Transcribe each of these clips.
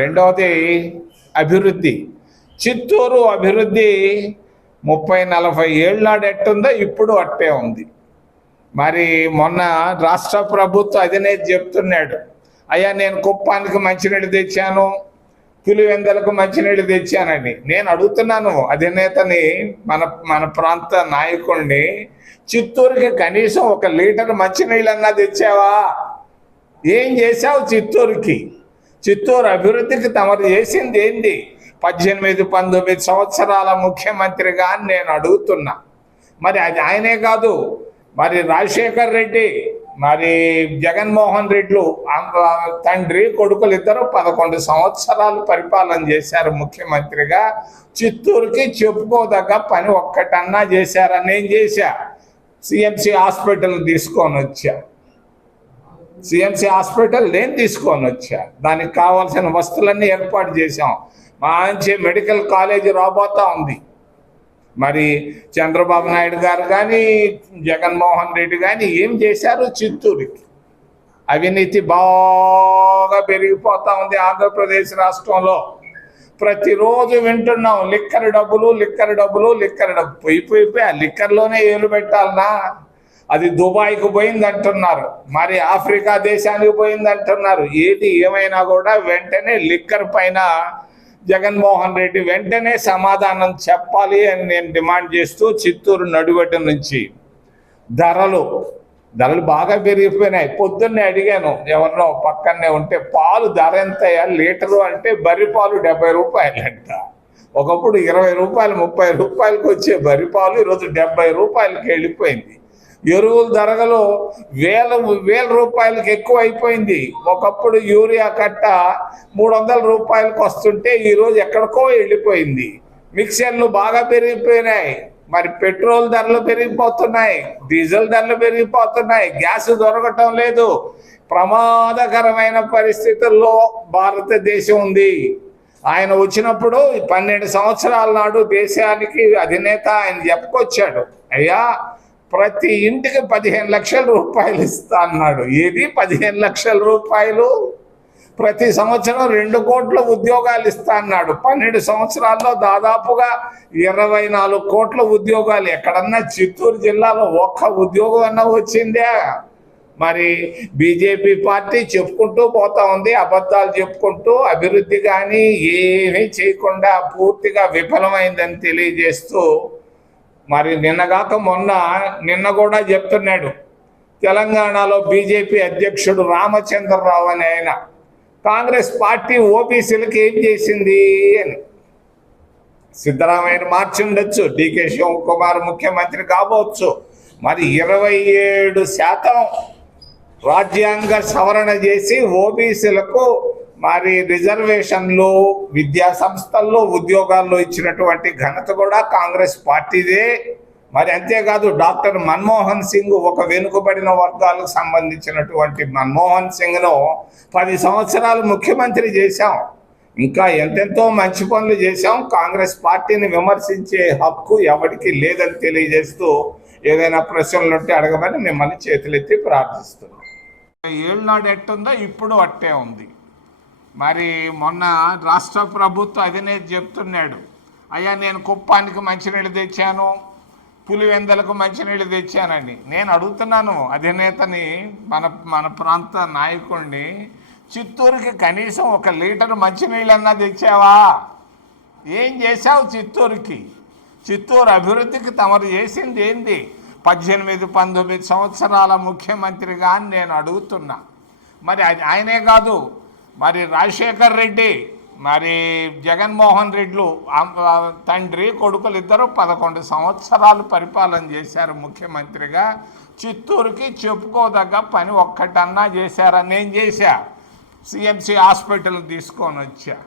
రెండవది అభివృద్ధి. చిత్తూరు అభివృద్ధి 30-40 ఏళ్ళ నాడు ఎట్టుందో ఇప్పుడు అట్టే ఉంది. మరి మొన్న రాష్ట్ర ప్రభుత్వ అధినేత చెప్తున్నాడు, అయ్యా నేను కుప్పానికి మంచినీళ్ళు తెచ్చాను, పులివెందలకు మంచినీళ్ళు తెచ్చానని. నేను అడుగుతున్నాను అధినేతని, మన ప్రాంత నాయకుడిని, చిత్తూరుకి కనీసం 1 లీటర్ మంచినీళ్ళన్నా తెచ్చావా? ఏం చేశావు చిత్తూరుకి? చిత్తూరు అభివృద్ధికి తమరు చేసింది ఏంది? 18-19 సంవత్సరాల ముఖ్యమంత్రిగా నేను అడుగుతున్నా. మరి అది ఆయనే కాదు, మరి రాజశేఖర్ రెడ్డి, మరి జగన్మోహన్ రెడ్లు తండ్రి కొడుకులు ఇద్దరు 11 సంవత్సరాలు పరిపాలన చేశారు ముఖ్యమంత్రిగా. చిత్తూరుకి చెప్పుకోదగ్గ పని ఒక్కటన్నా చేశారని నేను చేశా. సిఎంసి హాస్పిటల్ తీసుకొని వచ్చా. సిఎంసి హాస్పిటల్ నేను తీసుకొని వచ్చా. దానికి కావాల్సిన వస్తువులన్నీ ఏర్పాటు చేశాం. మంచి మెడికల్ కాలేజీ రాబోతా ఉంది. మరి చంద్రబాబు నాయుడు గారు కానీ జగన్మోహన్ రెడ్డి కానీ ఏం చేశారు చిత్తూరుకి? అవినీతి బాగా పెరిగిపోతా ఉంది ఆంధ్రప్రదేశ్ రాష్ట్రంలో. ప్రతిరోజు వింటున్నాం లిక్కర్ డబ్బులు, లిక్కర్ డబ్బులు, లిక్కర్ డబ్బు. పోయిపోయి ఆ లిక్కర్లోనే ఏలు పెట్టాలనా? అది దుబాయ్కు పోయింది అంటున్నారు, మరి ఆఫ్రికా దేశానికి పోయింది అంటున్నారు. ఏది ఏమైనా కూడా వెంటనే లిక్కర్ పైన జగన్మోహన్ రెడ్డి వెంటనే సమాధానం చెప్పాలి అని నేను డిమాండ్ చేస్తూ చిత్తూరు నడిగొడ్డ నుంచి ధరలు బాగా పెరిగిపోయినాయి. పొద్దున్నే అడిగాను ఎవరినో పక్కనే ఉంటే, పాలు ధర ఎంతయ్యా లీటరు అంటే బర్రి పాలు 70 రూపాయలంట. ఒకప్పుడు 20 రూపాయలు 30 రూపాయలకు వచ్చే బర్రి పాలు ఈరోజు 70 రూపాయలకి వెళ్ళిపోయింది. ఎరువుల ధరలు వేల రూపాయలకి ఎక్కువ అయిపోయింది. ఒకప్పుడు యూరియా కట్ట 300 రూపాయలకు వస్తుంటే ఈరోజు ఎక్కడికో వెళ్ళిపోయింది. మిక్సర్లు బాగా పెరిగిపోయినాయి. మరి పెట్రోల్ ధరలు పెరిగిపోతున్నాయి, డీజిల్ ధరలు పెరిగిపోతున్నాయి, గ్యాస్ దొరకటం లేదు. ప్రమాదకరమైన పరిస్థితుల్లో భారతదేశం ఉంది. ఆయన వచ్చినప్పుడు 12 సంవత్సరాల నాడు దేశానికి అధినేత ఆయన చెప్పుకొచ్చాడు, అయ్యా ప్రతి ఇంటికి 15 లక్షల రూపాయలు ఇస్తా అన్నాడు. ఏది 15 లక్షల రూపాయలు? ప్రతి సంవత్సరం 2 కోట్ల ఉద్యోగాలు ఇస్తా అన్నాడు. 12 సంవత్సరాల్లో దాదాపుగా 24 కోట్ల ఉద్యోగాలు. ఎక్కడన్నా చిత్తూరు జిల్లాలో ఒక్క ఉద్యోగం అన్నా వచ్చిందే? మరి బీజేపీ పార్టీ చెప్పుకుంటూ పోతా ఉంది, అబద్ధాలు చెప్పుకుంటూ, అభివృద్ధి కానీ ఏమీ చేయకుండా పూర్తిగా విఫలమైందని తెలియజేస్తూ, మరి నిన్న కూడా చెప్తున్నాడు, తెలంగాణలో బీజేపీ అధ్యక్షుడు రామచంద్రరావు అని ఆయన, కాంగ్రెస్ పార్టీ ఓబీసీలకు ఏం చేసింది అని. సిద్ధరామయ్యను మార్చి ఉండొచ్చు, డికే శివకుమార్ ముఖ్యమంత్రి కాబోచ్చు, మరి 27% రాజ్యాంగ సవరణ చేసి ఓబీసీలకు మరి రిజర్వేషన్లు, విద్యా సంస్థల్లో ఉద్యోగాల్లో ఇచ్చినటువంటి ఘనత కూడా కాంగ్రెస్ పార్టీదే. మరి అంతేకాదు డాక్టర్ మన్మోహన్ సింగ్, ఒక వెనుకబడిన వర్గాలకు సంబంధించినటువంటి మన్మోహన్ సింగ్ను 10 సంవత్సరాలు ముఖ్యమంత్రి చేశాం. ఇంకా ఎంతెంతో మంచి పనులు చేశాం. కాంగ్రెస్ పార్టీని విమర్శించే హక్కు ఎవరికి లేదని తెలియజేస్తూ, ఏదైనా ప్రశ్నలు ఉంటే అడగమని మిమ్మల్ని చేతులెత్తి ప్రార్థిస్తున్నాం. 7 ఏళ్ళ నాడు ఎట్టుందో ఇప్పుడు అట్టే ఉంది. మరి మొన్న రాష్ట్ర ప్రభుత్వ అధినేత చెప్తున్నాడు, అయ్యా నేను కుప్పానికి మంచినీళ్ళు తెచ్చాను, పులివెందలకు మంచినీళ్ళు తెచ్చానని. నేను అడుగుతున్నాను అధినేతని, మన ప్రాంత నాయకుడిని, చిత్తూరుకి కనీసం 1 లీటర్ మంచినీళ్ళన్నా తెచ్చావా? ఏం చేశావు చిత్తూరుకి? చిత్తూరు అభివృద్ధికి తమరు చేసింది ఏంది? 18-19 సంవత్సరాల ముఖ్యమంత్రిగా నేను అడుగుతున్నా. మరి అది ఆయనే కాదు, మరి రాజశేఖర్ రెడ్డి, మరి జగన్మోహన్ రెడ్లు తండ్రి కొడుకులు ఇద్దరు 11 సంవత్సరాలు పరిపాలన చేశారు ముఖ్యమంత్రిగా. చిత్తూరుకి చెప్పుకోదగ్గ పని ఒక్కటన్నా చేశారని నేను చేశా. సిఎంసి హాస్పిటల్ తీసుకొని వచ్చా.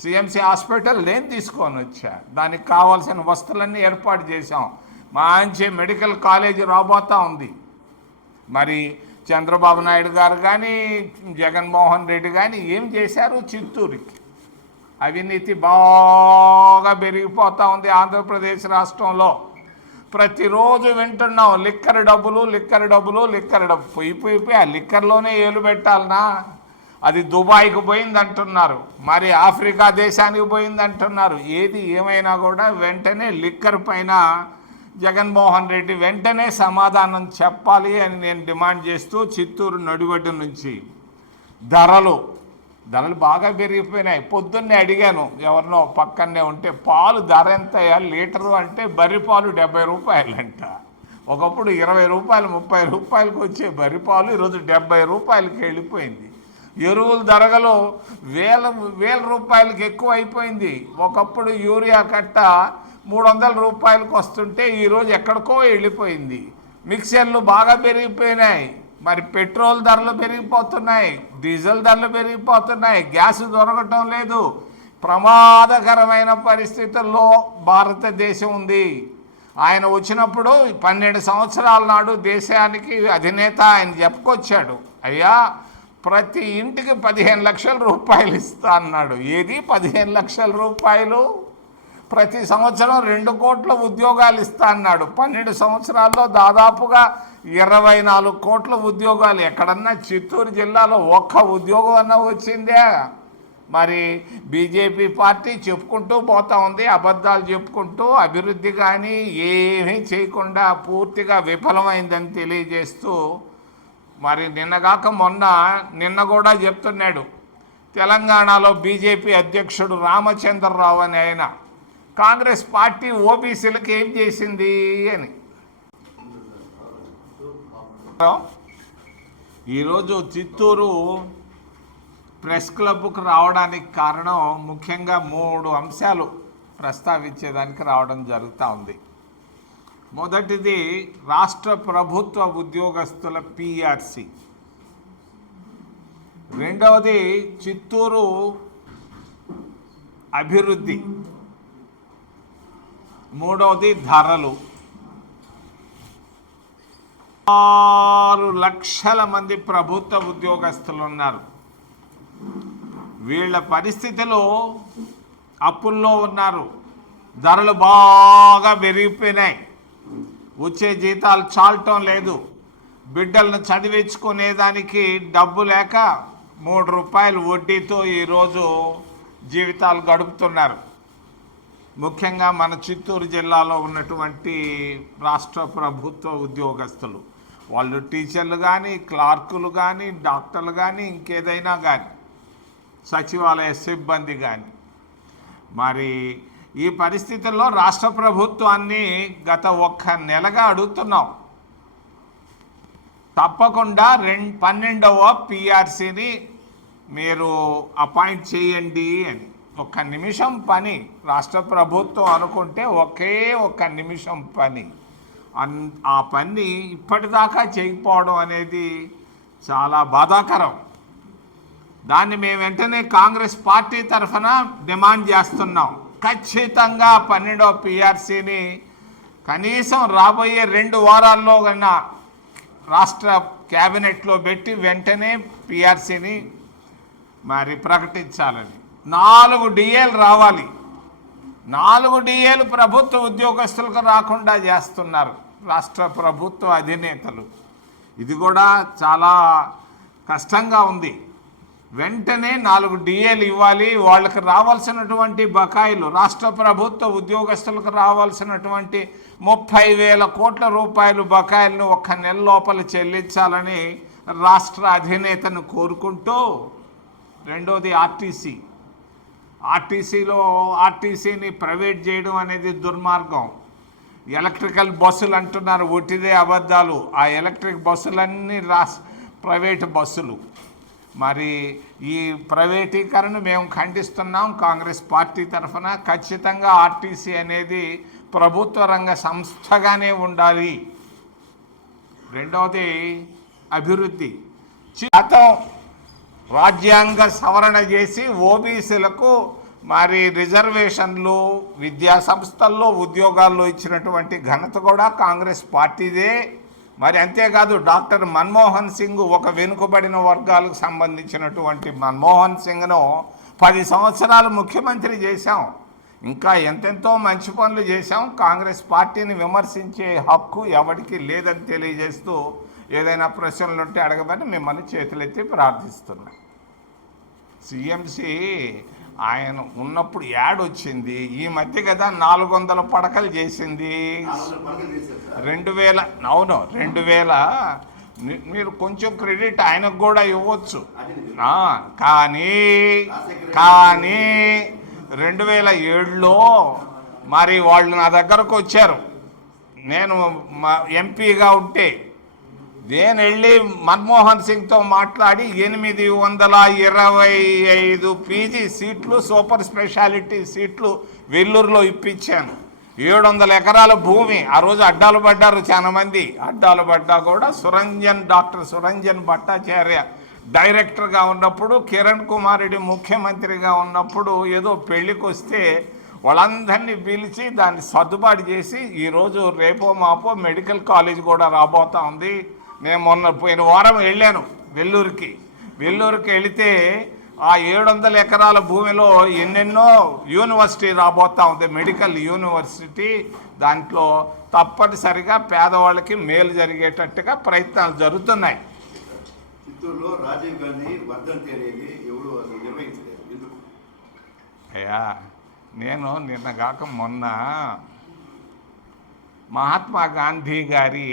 సిఎంసి హాస్పిటల్ నేను తీసుకొని వచ్చా. దానికి కావాల్సిన వస్తువులన్నీ ఏర్పాటు చేశాం. మంచి మెడికల్ కాలేజీ రాబోతా ఉంది. మరి చంద్రబాబు నాయుడు గారు కానీ జగన్మోహన్ రెడ్డి కానీ ఏం చేశారు చిత్తూరుకి? అవినీతి బాగా పెరిగిపోతూ ఉంది ఆంధ్రప్రదేశ్ రాష్ట్రంలో. ప్రతిరోజు వింటున్నాం లిక్కర్ డబ్బులు, లిక్కర్ డబ్బులు, లిక్కర్ డబ్బు. పోయిపోయి ఆ లిక్కర్లోనే ఏలు పెట్టాలనా? అది దుబాయ్కి పోయింది అంటున్నారు, మరి ఆఫ్రికా దేశానికి పోయింది అంటున్నారు. ఏది ఏమైనా కూడా వెంటనే లిక్కర్ పైన జగన్మోహన్ రెడ్డి వెంటనే సమాధానం చెప్పాలి అని నేను డిమాండ్ చేస్తూ చిత్తూరు నడివడ్డు నుంచి ధరలు బాగా పెరిగిపోయినాయి. పొద్దున్నే అడిగాను ఎవరినో పక్కనే ఉంటే, పాలు ధర ఎంతయ్యా లీటరు అంటే బర్రె పాలు 70 రూపాయలంట. ఒకప్పుడు 20 రూపాయలు 30 రూపాయలకు వచ్చే బర్రె పాలు ఈరోజు 70 రూపాయలకి వెళ్ళిపోయింది. ఎరువుల ధరలు వేల రూపాయలకి ఎక్కువ అయిపోయింది. ఒకప్పుడు యూరియా కట్ట 300 రూపాయలకు వస్తుంటే ఈరోజు ఎక్కడికో వెళ్ళిపోయింది. మిక్సర్లు బాగా పెరిగిపోయినాయి. మరి పెట్రోల్ ధరలు పెరిగిపోతున్నాయి, డీజిల్ ధరలు పెరిగిపోతున్నాయి, గ్యాస్ దొరకటం లేదు. ప్రమాదకరమైన పరిస్థితుల్లో భారతదేశం ఉంది. ఆయన వచ్చినప్పుడు 12 సంవత్సరాల నాడు దేశానికి అధినేత ఆయన చెప్పుకొచ్చాడు, అయ్యా ప్రతి ఇంటికి 15 లక్షల రూపాయలు ఇస్తా అన్నాడు. ఏది 15 లక్షల రూపాయలు? ప్రతి సంవత్సరం 2 కోట్ల ఉద్యోగాలు ఇస్తా అన్నాడు. 12 సంవత్సరాల్లో దాదాపుగా 24 కోట్ల ఉద్యోగాలు. ఎక్కడన్నా చిత్తూరు జిల్లాలో ఒక్క ఉద్యోగం అన్నా వచ్చిందే? మరి బీజేపీ పార్టీ చెప్పుకుంటూ పోతా ఉంది, అబద్ధాలు చెప్పుకుంటూ, అభివృద్ధి కానీ ఏమీ చేయకుండా పూర్తిగా విఫలమైందని తెలియజేస్తూ, మరి నిన్న కూడా చెప్తున్నాడు, తెలంగాణలో బీజేపీ అధ్యక్షుడు రామచంద్రరావు అని ఆయన, కాంగ్రెస్ పార్టీ ఓబీసీలకు ఏం చేసింది అని. ఈరోజు చిత్తూరు ప్రెస్ క్లబ్కు రావడానికి కారణం ముఖ్యంగా 3 అంశాలు ప్రస్తావించేదానికి రావడం జరుగుతూ ఉంది. మొదటిది రాష్ట్ర ప్రభుత్వ ఉద్యోగస్తుల పిఆర్సి, రెండవది చిత్తూరు అభివృద్ధి, మూడవది ధరలు. 6 లక్షల మంది ప్రభుత్వ ఉద్యోగస్తులు ఉన్నారు. వీళ్ళ పరిస్థితిలో అప్పుల్లో ఉన్నారు. ధరలు బాగా పెరిగిపోయినాయి. వచ్చే జీతాలు చాలటం లేదు. బిడ్డలను చదివించుకునేదానికి డబ్బు లేక 3 రూపాయలు వడ్డీతో ఈరోజు జీవితాలు గడుపుతున్నారు. ముఖ్యంగా మన చిత్తూరు జిల్లాలో ఉన్నటువంటి రాష్ట్ర ప్రభుత్వ ఉద్యోగస్తులు, వాళ్ళు టీచర్లు కానీ, క్లార్కులు కానీ, డాక్టర్లు కానీ, ఇంకేదైనా కానీ, సచివాలయ సిబ్బంది కానీ. మరి ఈ పరిస్థితుల్లో రాష్ట్ర ప్రభుత్వాన్ని గత 1 నెలగా అడుగుతున్నాం, తప్పకుండా 12వ పిఆర్సీని మీరు అపాయింట్ చేయండి అని. 1 నిమిషం పని రాష్ట్ర ప్రభుత్వం అనుకుంటే ఒకే 1 నిమిషం పని. ఆ పని ఇప్పటిదాకా చేయకపోవడం అనేది చాలా బాధాకరం. దాన్ని మేము వెంటనే కాంగ్రెస్ పార్టీ తరఫున డిమాండ్ చేస్తున్నాం. ఖచ్చితంగా 12వ పిఆర్సీని కనీసం రాబోయే 2 వారాల్లో కన్నా రాష్ట్ర క్యాబినెట్లో పెట్టి వెంటనే పిఆర్సీని మరి ప్రకటించాలని. 4 డిఏలు రావాలి. 4 డిఏలు ప్రభుత్వ ఉద్యోగస్తులకు రాకుండా చేస్తున్నారు రాష్ట్ర ప్రభుత్వ అధినేతలు. ఇది కూడా చాలా కష్టంగా ఉంది. వెంటనే 4 డిఏలు ఇవ్వాలి. వాళ్ళకి రావాల్సినటువంటి బకాయిలు, రాష్ట్ర ప్రభుత్వ ఉద్యోగస్తులకు రావాల్సినటువంటి 30,000 కోట్ల రూపాయలు బకాయిలను 1 నెల లోపల చెల్లించాలని రాష్ట్ర అధినేతను కోరుకుంటూ, రెండోది ఆర్టీసీని ప్రైవేట్ చేయడం అనేది దుర్మార్గం. ఎలక్ట్రికల్ బస్సులు అంటున్నారు, ఒట్టిదే అబద్ధాలు. ఆ ఎలక్ట్రిక్ బస్సులన్నీ ప్రైవేటు బస్సులు. మరి ఈ ప్రైవేటీకరణ మేము ఖండిస్తున్నాం కాంగ్రెస్ పార్టీ తరఫున. ఖచ్చితంగా ఆర్టీసీ అనేది ప్రభుత్వ రంగ సంస్థగానే ఉండాలి. రెండవది అభివృద్ధి. గతం రాజ్యాంగ సవరణ చేసి ఓబీసీలకు మరి రిజర్వేషన్లు, విద్యా సంస్థల్లో ఉద్యోగాల్లో ఇచ్చినటువంటి ఘనత కూడా కాంగ్రెస్ పార్టీదే. మరి అంతేకాదు, డాక్టర్ మన్మోహన్ సింగ్, ఒక వెనుకబడిన వర్గాలకు సంబంధించినటువంటి మన్మోహన్ సింగ్ను 10 సంవత్సరాలు ముఖ్యమంత్రి చేశాం. ఇంకా ఎంతెంతో మంచి పనులు చేశాం. కాంగ్రెస్ పార్టీని విమర్శించే హక్కు ఎవరికి లేదని తెలియజేస్తూ, ఏదైనా ప్రశ్నలు ఉంటే అడగమని మిమ్మల్ని చేతులెత్తి ప్రార్థిస్తున్నాం. సిఎంసి ఆయన ఉన్నప్పుడు యాడ్ వచ్చింది. ఈ మధ్య కదా 400 పడకలు చేసింది. 2000, అవును 2000. మీరు కొంచెం క్రెడిట్ ఆయనకు కూడా ఇవ్వచ్చు. కానీ 2007లో మరి వాళ్ళు నా దగ్గరకు వచ్చారు. నేను ఎంపీగా ఉంటే నేను వెళ్ళి మన్మోహన్ సింగ్తో మాట్లాడి 825 పీజీ సీట్లు, సూపర్ స్పెషాలిటీ సీట్లు వెల్లూరులో ఇప్పించాను. 700 ఎకరాల భూమి. ఆ రోజు అడ్డాలు పడ్డారు చాలా మంది. అడ్డాలు పడ్డా కూడా డాక్టర్ సురంజన్ భట్టాచార్య డైరెక్టర్గా ఉన్నప్పుడు, కిరణ్ కుమార్ రెడ్డి ముఖ్యమంత్రిగా ఉన్నప్పుడు ఏదో పెళ్ళికి వస్తే వాళ్ళందరినీ పిలిచి దాన్ని సర్దుబాటు చేసి ఈరోజు రేపో మాపో మెడికల్ కాలేజ్ కూడా రాబోతా ఉంది. నేను పోయిన వారం వెళ్ళాను వెల్లూరుకి వెళితే ఆ 700 ఎకరాల భూమిలో ఎన్నెన్నో యూనివర్సిటీ రాబోతా ఉంది, మెడికల్ యూనివర్సిటీ. దాంట్లో తప్పనిసరిగా పేదవాళ్ళకి మేలు జరిగేటట్టుగా ప్రయత్నాలు జరుగుతున్నాయి. చిత్తూరులో రాజీవ్ గాంధీ వర్ధంతి అనేది ఎవరు నిర్వహించలేదు. అయ్యా, నేను నిన్నగాక మొన్న మహాత్మా గాంధీ గారి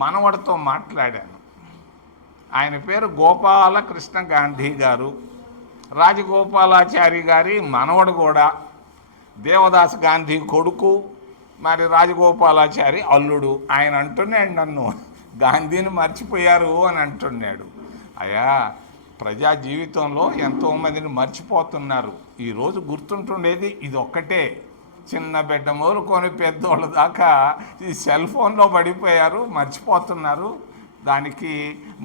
మనవడితో మాట్లాడాను. ఆయన పేరు గోపాలకృష్ణ గాంధీ గారు. రాజగోపాలాచారి గారి మనవడు కూడా, దేవదాస్ గాంధీ కొడుకు, మరి రాజగోపాలాచారి అల్లుడు. ఆయన అంటున్నాడు నన్ను గాంధీని మర్చిపోయారు అని అంటున్నాడు. అయ్యా, ప్రజా జీవితంలో ఎంతోమందిని మర్చిపోతున్నారు. ఈరోజు గుర్తుంటుండేది ఇది ఒక్కటే. చిన్న బిడ్డ మొదలుకొని పెద్దోళ్ళ దాకా ఈ సెల్ ఫోన్లో పడిపోయారు, మర్చిపోతున్నారు. దానికి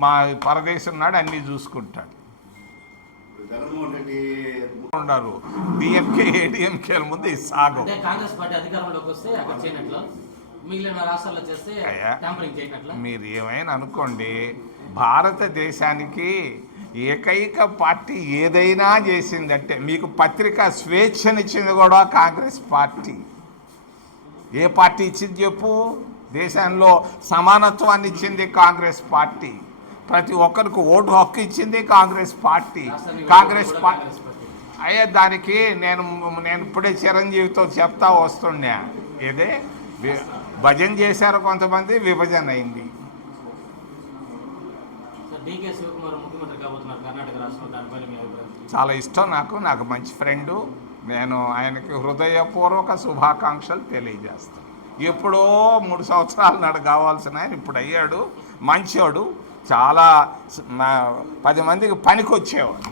మా పరదేశం నాడు అన్నీ చూసుకుంటాడు. ఉన్నారు డిఎంకే ఏడిఎంకేల ముందు ఈ సాగు. కాంగ్రెస్ పార్టీ అధికారంలోకి వస్తే అక్కడ చేయనట్లు, మిగిలిన రాష్ట్రాల్లో చేస్తే ట్యాంపరింగ్ చేయనట్లు. మీరు ఏమైనా అనుకోండి, భారతదేశానికి ఏకైక పార్టీ ఏదైనా చేసిందంటే, మీకు పత్రికా స్వేచ్ఛనిచ్చింది కూడా కాంగ్రెస్ పార్టీ. ఏ పార్టీ ఇచ్చింది చెప్పు? దేశంలో సమానత్వాన్ని ఇచ్చింది కాంగ్రెస్ పార్టీ. ప్రతి ఒక్కరికి ఓటు హక్కు ఇచ్చింది కాంగ్రెస్ పార్టీ. కాంగ్రెస్ పార్టీ అయ్యే దానికి నేను ఇప్పుడే చిరంజీవితో చెప్తా వస్తున్నా. ఇదే భజన చేశారు కొంతమంది, విభజన అయింది. చాలా ఇష్టం నాకు మంచి ఫ్రెండు. నేను ఆయనకి హృదయపూర్వక శుభాకాంక్షలు తెలియజేస్తాను. ఎప్పుడో 3 సంవత్సరాలు నాడు కావాల్సిన ఆయన ఇప్పుడు అయ్యాడు. మంచోడు, చాలా 10 మందికి పనికి వచ్చేవాడు.